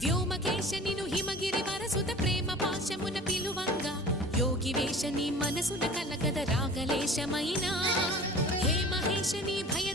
వ్యోమకేశనిను హిమగిరి వరసుత ప్రేమ పాశమున పిలువంగా యోగి వేషని మనసున కలకద రాగలేశమైనా హే మహేశని భయ